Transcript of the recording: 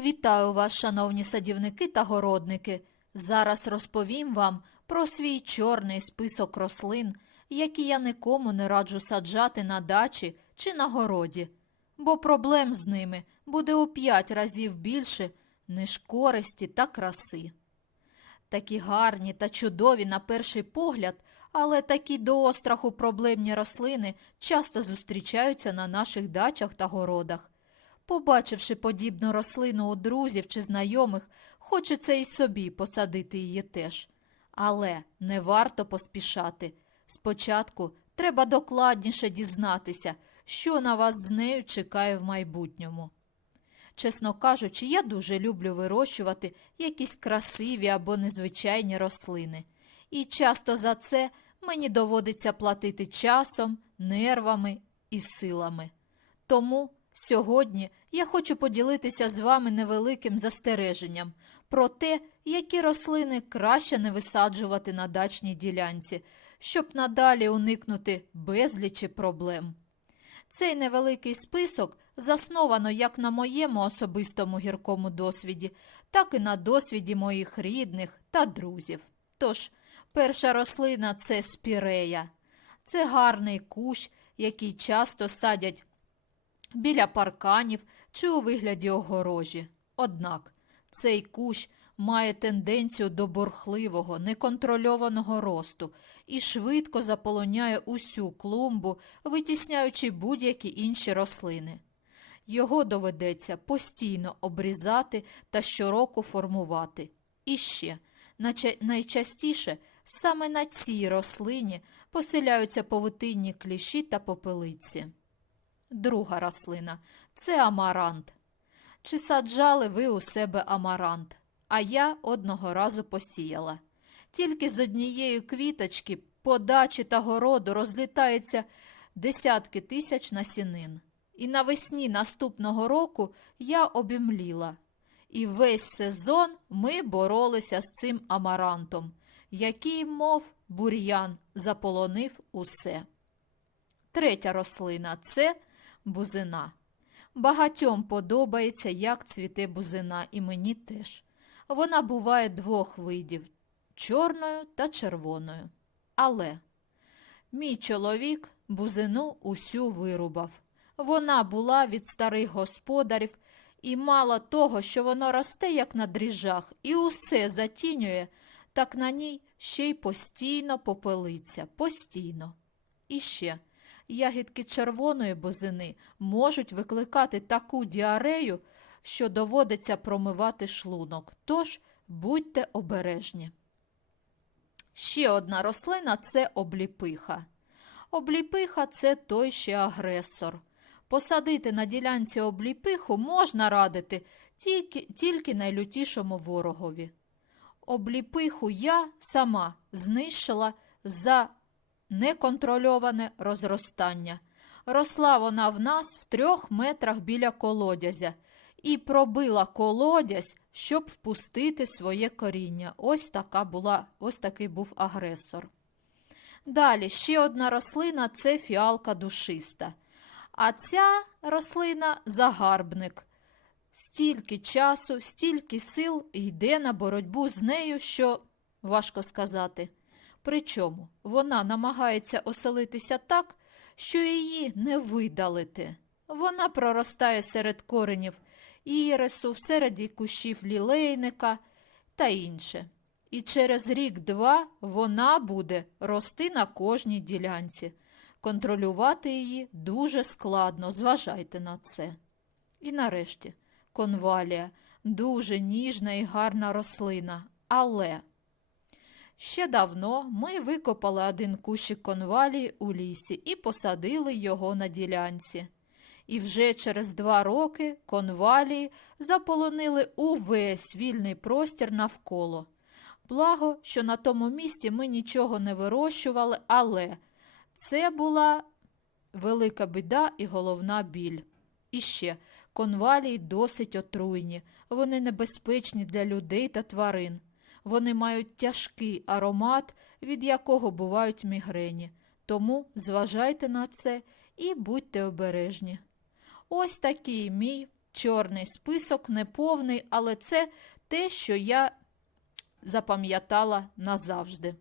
Вітаю вас, шановні садівники та городники. Зараз розповім вам про свій чорний список рослин, які я нікому не раджу саджати на дачі чи на городі, бо проблем з ними буде у п'ять разів більше, ніж користі та краси. Такі гарні та чудові на перший погляд, але такі до остраху проблемні рослини часто зустрічаються на наших дачах та городах. Побачивши подібну рослину у друзів чи знайомих, хочеться і собі посадити її теж. Але не варто поспішати. Спочатку треба докладніше дізнатися, що на вас з нею чекає в майбутньому. Чесно кажучи, я дуже люблю вирощувати якісь красиві або незвичайні рослини. І часто за це мені доводиться платити часом, нервами і силами. Тому сьогодні я хочу поділитися з вами невеликим застереженням про те, які рослини краще не висаджувати на дачній ділянці, щоб надалі уникнути безлічі проблем. Цей невеликий список засновано як на моєму особистому гіркому досвіді, так і на досвіді моїх рідних та друзів. Тож, перша рослина це спірея. Це гарний кущ, який часто садять біля парканів чи у вигляді огорожі. Однак цей кущ має тенденцію до бурхливого, неконтрольованого росту і швидко заполоняє усю клумбу, витісняючи будь-які інші рослини. Його доведеться постійно обрізати та щороку формувати. І ще, найчастіше саме на цій рослині поселяються павутинні кліщі та попелиці. Друга рослина це амарант. Чи саджали ви у себе амарант? А я одного разу посіяла. Тільки з однієї квіточки по дачі та городу розлітаються десятки тисяч насінин. І навесні наступного року я обімліла. І весь сезон ми боролися з цим амарантом, який, мов бур'ян, заполонив усе. Третя рослина це бузина. Багатьом подобається, як цвіте бузина, і мені теж. Вона буває двох видів чорною та червоною. Але мій чоловік бузину усю вирубав. Вона була від старих господарів і мало того, що воно росте, як на дріжджах, і усе затінює, так на ній ще й постійно попелиться, постійно. І ще ягідки червоної бузини можуть викликати таку діарею, що доводиться промивати шлунок. Тож будьте обережні. Ще одна рослина це обліпиха. Обліпиха це той ще агресор. Посадити на ділянці обліпиху можна радити тільки, тільки найлютішому ворогові. Обліпиху я сама знищила за неконтрольоване розростання. Росла вона в нас в трьох метрах біля колодязя і пробила колодязь, щоб впустити своє коріння. Ось така була, ось такий був агресор. Далі ще одна рослина це фіалка душиста. А ця рослина загарбник. Стільки часу, стільки сил йде на боротьбу з нею, що важко сказати. Причому вона намагається оселитися так, що її не видалити. Вона проростає серед коренів ірису, всереді кущів лілейника та інше. І через рік-два вона буде рости на кожній ділянці. Контролювати її дуже складно, зважайте на це. І нарешті конвалія дуже ніжна і гарна рослина, але ще давно ми викопали один кущик конвалії у лісі і посадили його на ділянці. І вже через два роки конвалії заполонили увесь вільний простір навколо. Благо, що на тому місці ми нічого не вирощували, але це була велика біда і головна біль. І ще конвалії досить отруйні, вони небезпечні для людей та тварин. Вони мають тяжкий аромат, від якого бувають мігрені. Тому зважайте на це і будьте обережні. Ось такий мій чорний список неповний, але це те, що я запам'ятала назавжди.